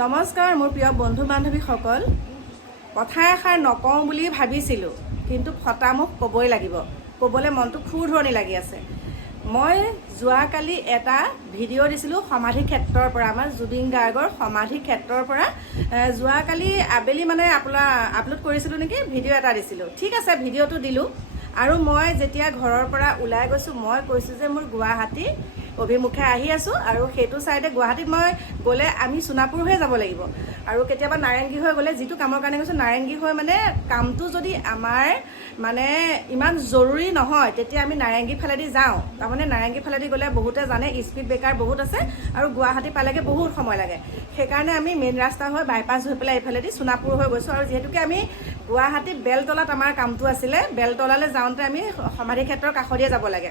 নমস্কাৰ মোৰ প্ৰিয় বন্ধু বান্ধৱীসকল কথা এষাৰ নকওঁ বুলি ভাবিছিলোঁ কিন্তু ফটা মুখ ক'বই লাগিব। ক'বলৈ মনটো খুৰ ধৰণি লাগি আছে। মই যোৱাকালি এটা ভিডিঅ' দিছিলোঁ সমাধি ক্ষেত্ৰৰ পৰা আমাৰ জুবিন গাৰ্গৰ সমাধি ক্ষেত্ৰৰ পৰা। যোৱাকালি আবেলি মানে আপোনাৰ আপলোড কৰিছিলোঁ নেকি? ভিডিঅ' এটা দিছিলোঁ। ঠিক আছে ভিডিঅ'টো দিলোঁ। আৰু মই যেতিয়া ঘৰৰ পৰা ওলাই গৈছোঁ মই কৈছোঁ যে মোৰ গুৱাহাটী অভিমুখে আহি আছোঁ আৰু সেইটো ছাইডে গুৱাহাটীত মই গ'লে আমি সোণাপুৰ হৈ যাব লাগিব। আৰু কেতিয়াবা নাৰেংগী হৈ গ'লে যিটো কামৰ কাৰণে গৈছোঁ নাৰেংগী হৈ মানে কামটো যদি আমাৰ মানে ইমান জৰুৰী নহয় তেতিয়া আমি নাৰেংগী ফালেদি যাওঁ। তাৰমানে নাৰেংগী ফালেদি গ'লে বহুতে জানে স্পীড ব্ৰেকাৰ বহুত আছে আৰু গুৱাহাটী পালেগে বহুত সময় লাগে। সেইকাৰণে আমি মেইন ৰাস্তা হৈ বাইপাছ হৈ পেলাই এইফালেদি সোণাপুৰ হৈ গৈছোঁ আৰু যিহেতুকে আমি গুৱাহাটী বেলতলাত আমাৰ কামটো আছিলে বেলতলালৈ যাওঁতে আমি সমাধি ক্ষেত্ৰৰ কাষদিয়ে যাব লাগে।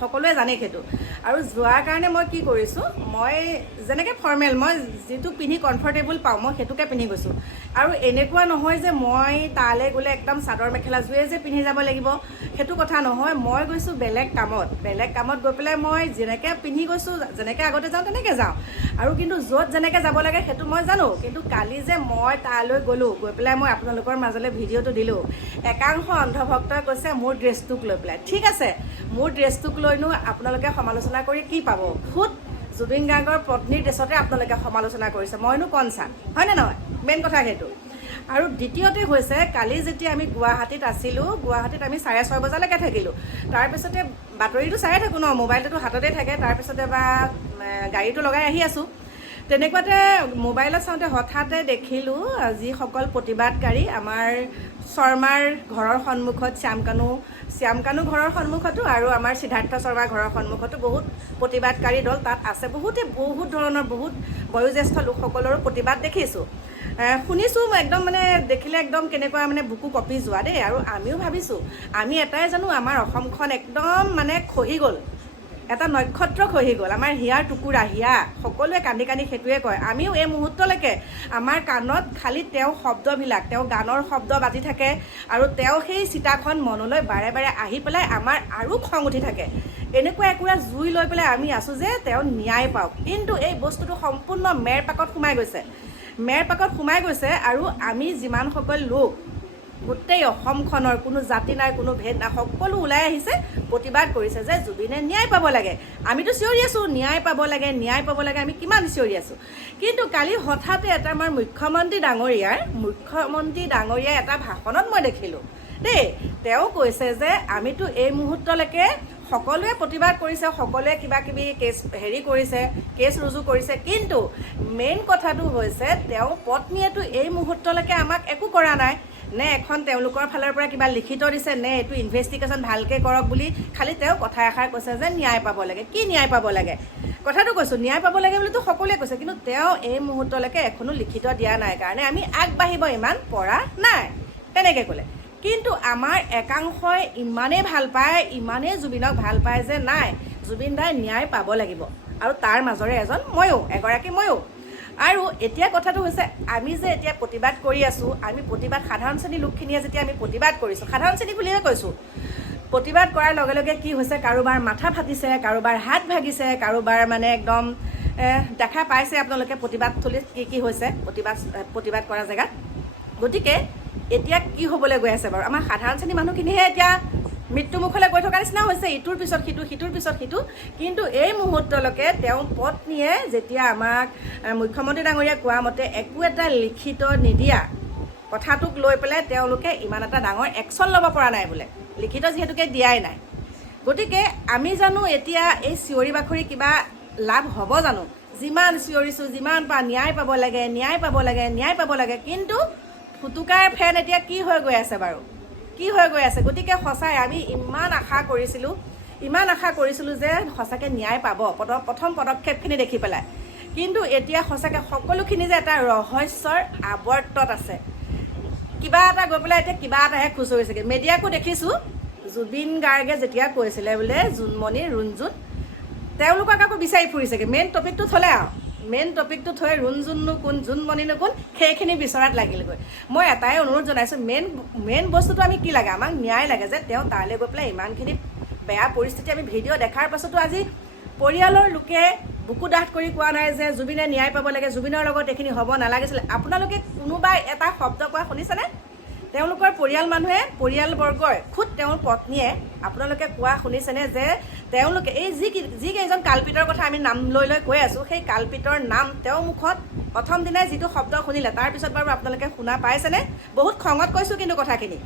সকলোৱে জানে সেইটো। আৰু যোৱাৰ কাৰণে মই কি কৰিছোঁ মই যেনেকৈ ফৰ্মেল মই যিটো পিন্ধি কমফৰ্টেবল পাওঁ মই সেইটোকে পিন্ধি গৈছোঁ। আৰু এনেকুৱা নহয় যে মই তালৈ গ'লে একদম চাদৰ মেখেলাযোৰে যে পিন্ধি যাব লাগিব সেইটো কথা নহয়। মই গৈছোঁ বেলেগ কামত। বেলেগ কামত গৈ পেলাই মই যেনেকৈ পিন্ধি গৈছোঁ যেনেকৈ আগতে যাওঁ তেনেকৈ যাওঁ। আৰু কিন্তু য'ত যেনেকৈ যাব লাগে সেইটো মই জানো। কিন্তু কালি যে মই তালৈ গ'লোঁ গৈ পেলাই মই আপোনালোকৰ মাজলৈ ভিডিঅ'টো দিলোঁ একাংশ অন্ধভক্তই কৈছে মোৰ ড্ৰেছটোক লৈ পেলাই। ঠিক আছে মোৰ ড্ৰেছটোক লৈনো আপোনালোকে সমালোচনা কৰি কি পাব? খুদ জুবিন গাৰ্গৰ পত্নীৰ ড্ৰেছতে আপোনালোকে সমালোচনা কৰিছে। মইনো কন চাম হয়নে নহয়? মেইন কথা সেইটো। আৰু দ্বিতীয়তে হৈছে কালি যেতিয়া আমি গুৱাহাটীত আছিলোঁ গুৱাহাটীত আমি চাৰে ছয় বজালৈকে থাকিলোঁ। তাৰপিছতে বাতৰিটো চায়ে থাকোঁ ন মোবাইলটোতো হাততে থাকে। তাৰপিছতে বা গাড়ীটো লগাই আহি আছোঁ। তেনেকুৱাতে মোবাইলত চাওঁতে হঠাতে দেখিলোঁ যিসকল প্ৰতিবাদকাৰী আমাৰ শৰ্মাৰ ঘৰৰ সন্মুখত শ্যামকানু শ্যামকানু ঘৰৰ সন্মুখতো আৰু আমাৰ সিদ্ধাৰ্থ শৰ্মাৰ ঘৰৰ সন্মুখতো বহুত প্ৰতিবাদকাৰী দল তাত আছে। বহুতে বহুত ধৰণৰ বহুত বয়োজ্যেষ্ঠ লোকসকলৰো প্ৰতিবাদ দেখিছোঁ। শুনিছোঁ একদম মানে দেখিলে একদম কেনেকুৱা মানে বুকু কঁপি যোৱা দেই। আৰু আমিও ভাবিছোঁ আমি এটাই জানো আমাৰ অসমখন একদম মানে খহি গ'ল। এটা নক্ষত্ৰ খহি গ'ল। আমাৰ হিয়াৰ টুকুৰা, হিয়া, সকলোৱে কান্দি কান্দি সেইটোৱে কয়। আমিও এই মুহূৰ্তলৈকে আমাৰ কাণত খালি তেওঁ শব্দবিলাক, তেওঁ গানৰ শব্দ বাজি থাকে আৰু তেওঁ সেই চিতাখন মনলৈ বাৰে বাৰে আহি পেলাই আমাৰ আৰু খং উঠি থাকে। এনেকুৱা একোৰা জুই লৈ পেলাই আমি আছোঁ যে তেওঁ ন্যায় পাওক। কিন্তু এই বস্তুটো সম্পূৰ্ণ মেৰ পাকত সোমাই গৈছে। মেৰ পাকত সোমাই গৈছে আৰু আমি যিমানসকল লোক গোটেই অসমখনৰ কোনো জাতি নাই কোনো ভেদ নাই সকলো ওলাই আহিছে প্ৰতিবাদ কৰিছে যে জুবিনে ন্যায় পাব লাগে। আমিতো চিঞৰি আছোঁ ন্যায় পাব লাগে ন্যায় পাব লাগে আমি কিমান চিঞৰি আছোঁ। কিন্তু কালি হঠাতে এটা আমাৰ মুখ্যমন্ত্ৰী ডাঙৰীয়াৰ মুখ্যমন্ত্ৰী ডাঙৰীয়াৰ এটা ভাষণত মই দেখিলোঁ। দেই তেওঁ কৈছে যে আমিতো এই মুহূৰ্তলৈকে সকলোৱে প্ৰতিবাদ কৰিছে সকলোৱে কিবা কিবি কেছ হেৰি কৰিছে কেছ ৰুজু কৰিছে কিন্তু মেইন কথাটো হৈছে তেওঁ পত্নীয়েতো এই মুহূৰ্তলৈকে আমাক একো কৰা নাই নে এখন তেওঁলোকৰ ফালৰ পৰা কিবা লিখিত দিছে নে এইটো ইনভেষ্টিগেশ্যন ভালকৈ কৰক বুলি খালি তেওঁ কথা এষাৰ কৈছে যে ন্যায় পাব লাগে। কি ন্যায় পাব লাগে? কথাটো কৈছোঁ ন্যায় পাব লাগে বুলিতো সকলোৱে কৈছে কিন্তু তেওঁ এই মুহূৰ্তলৈকে এখনো লিখিত দিয়া নাই কাৰণে আমি আগবাঢ়িব ইমান পৰা নাই। তেনেকৈ ক'লে। কিন্তু আমাৰ একাংশই ইমানেই ভালো পায়, ইমানেই জুবিনক ভালো পায় যে নাই, জুবিন দাই ন্যায় পাব লাগিব। আৰু তাৰ মাজৰে এজন ময়ো, এগৰাকী ময়ো। আৰু এতিয়া কথাটো হৈছে, আমি যে এতিয়া প্ৰতিবাদ কৰি আছোঁ, আমি প্ৰতিবাদ, সাধাৰণ শ্ৰেণীৰ লোকখিনিয়ে যেতিয়া আমি প্ৰতিবাদ কৰিছোঁ, সাধাৰণ শ্ৰেণী বুলিয়ে কৈছোঁ, প্ৰতিবাদ কৰাৰ লগে লগে কি হৈছে, কাৰোবাৰ মাথা ফাটিছে, কাৰোবাৰ হাত ভাগিছে, কাৰোবাৰ মানে একদম দেখা পাইছে আপোনালোকে প্ৰতিবাদ থলীত কি কি হৈছে, প্ৰতিবাদ প্ৰতিবাদ কৰা জেগাত। গতিকে এতিয়া কি হ'বলৈ গৈ আছে বাৰু? আমাৰ সাধাৰণ শ্ৰেণীৰ মানুহখিনিহে এতিয়া মৃত্যুমুখলৈ গৈ থকা নিচিনা হৈছে। ইটোৰ পিছত সিটো সিটোৰ পিছত সিটো। কিন্তু এই মুহূৰ্তলৈকে তেওঁ পত্নীয়ে যেতিয়া আমাক মুখ্যমন্ত্ৰী ডাঙৰীয়াই কোৱা মতে একো এটা লিখিত নিদিয়া কথাটোক লৈ পেলাই তেওঁলোকে ইমান এটা ডাঙৰ একশ্যন ল'ব পৰা নাই বোলে। লিখিত যিহেতুকে দিয়াই নাই। গতিকে আমি জানো এতিয়া এই চিঞৰি বাখৰি কিবা লাভ হ'ব জানো? যিমান চিঞৰিছোঁ যিমান পা ন্যায় পাব লাগে ন্যায় পাব লাগে ন্যায় পাব লাগে। কিন্তু ফুটুকাৰ ফেন এতিয়া কি হৈ গৈ আছে বাৰু? কি হৈ গৈ আছে? গতিকে সঁচাই আমি ইমান আশা কৰিছিলোঁ ইমান আশা কৰিছিলোঁ যে সঁচাকৈ ন্যায় পাব পদ- প্ৰথম পদক্ষেপখিনি দেখি পেলাই। কিন্তু এতিয়া সঁচাকৈ সকলোখিনি যে এটা ৰহস্যৰ আৱৰ্তত আছে কিবা এটা গৈ পেলাই এতিয়া কিবা এটাহে খুচৰিছেগৈ মেডিয়াকো দেখিছোঁ জুবিন গাৰ্গে যেতিয়া কৈছিলে বোলে জোনমণি ৰুণজোন তেওঁলোকক আকৌ বিচাৰি ফুৰিছেগৈ। মেইন টপিকটো থ'লে আৰু। মেইন টপিকটো থৈ ৰুণজোননো কোন জোনমণিনো কোন, সেইখিনি বিচৰাত লাগিলগৈ। মই এটাই অনুৰোধ জনাইছোঁ মেইন মেইন বস্তুটো আমি কি লাগে? আমাক ন্যায় লাগে যে তেওঁ তালৈ গৈ পেলাই ইমানখিনি বেয়া পৰিস্থিতি আমি ভিডিঅ' দেখাৰ পাছতো আজি পৰিয়ালৰ লোকে বুকু ডাঠ কৰি কোৱা নাই যে জুবিনে ন্যায় পাব লাগে, জুবিনৰ লগত এইখিনি হ'ব নালাগিছিলে। আপোনালোকে কোনোবাই এটা শব্দ কোৱা শুনিছেনে? তেওঁলোকৰ পৰিয়াল মানুহে পৰিয়ালবৰ্গই খুদ তেওঁৰ পত্নীয়ে আপোনালোকে কোৱা শুনিছেনে যে তেওঁলোকে এই যি যিকেইজন কালপিতৰ কথা আমি নাম লৈ লৈ কৈ আছোঁ সেই কালপিতৰ নাম তেওঁৰ মুখত প্ৰথম দিনাই যিটো শব্দ শুনিলে তাৰপিছত বাৰু আপোনালোকে শুনা পাইছেনে? বহুত খঙত কৈছোঁ কিন্তু কথাখিনি।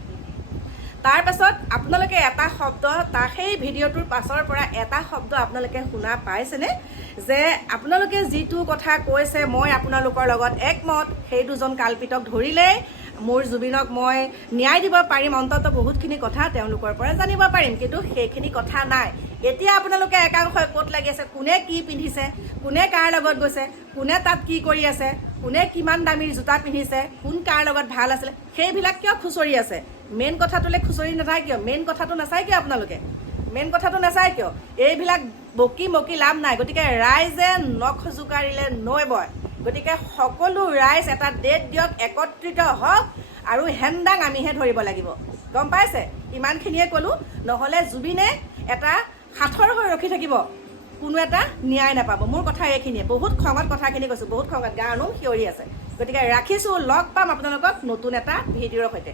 তাৰ পাছত আপোনালোকে এটা শব্দ তাৰ সেই ভিডিঅ'টোৰ পাছৰ পৰা এটা শব্দ আপোনালোকে শুনা পাইছেনে? যে আপোনালোকে যিটো কথা কৈছে মই আপোনালোকৰ লগত একমত। সেই দুজন কাল্পিতক ধৰিলেই মোৰ জুবিনক মই ন্যায় দিব পাৰিম অন্তত বহুতখিনি কথা তেওঁলোকৰ পৰা জানিব পাৰিম কিন্তু সেইখিনি কথা নাই। এতিয়া আপোনালোকে একাংশই ক'ত লাগি আছে? কোনে কি পিন্ধিছে? কোনে কাৰ লগত গৈছে? কোনে তাত কি কৰি আছে? কোনে কিমান দামীৰ জোতা পিন্ধিছে? কোন কাৰ লগত ভাল আছিলে? সেইবিলাক কিয় খুচৰি আছে? মেইন কথাটোলৈ খুচৰি নাথায় কিয়? মেইন কথাটো নাচায় কিয় আপোনালোকে? মেইন কথাটো নাচায় কিয়? এইবিলাক বকি মকি লাভ নাই। গতিকে ৰাইজে নখ জোকাৰিলে নৈ বয়। গতিকে সকলো ৰাইজ এটা ডেট দিয়ক একত্ৰিত হওক আৰু হেংদাং আমিহে ধৰিব লাগিব। গম পাইছে? ইমানখিনিয়ে ক'লোঁ। নহ'লে জুবিনে এটা সাঁথৰ হৈ ৰখি থাকিব। কোনো এটা ন্যায় নাপাব। মোৰ কথা এইখিনিয়ে। বহুত খঙত কথাখিনি কৈছোঁ। বহুত খঙত গাৰ নোম সিঁয়ৰি আছে। গতিকে ৰাখিছোঁ লগ পাম আপোনালোকক নতুন এটা ভিডিঅ'ৰ সৈতে।